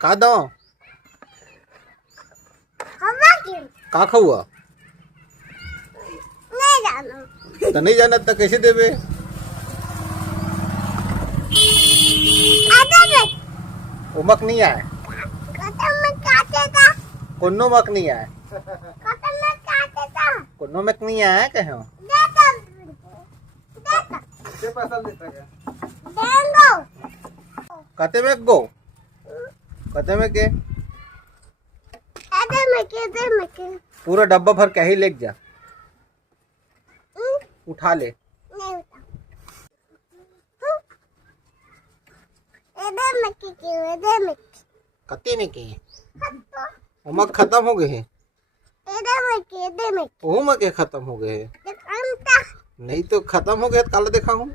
का दो का खाऊआ नहीं जानो तो नहीं जाना तो कैसे देवे उमक नहीं आए कोनो मक नहीं आए कोनो मक नहीं आए कहे कते में गो कते में के पूरा डब्बा भर के ही लेके जा उठा ले कते में के उमक खत्म हो गए हैं उमक के खत्म हो गए हैं नहीं तो खत्म हो गए काला देखा हूँ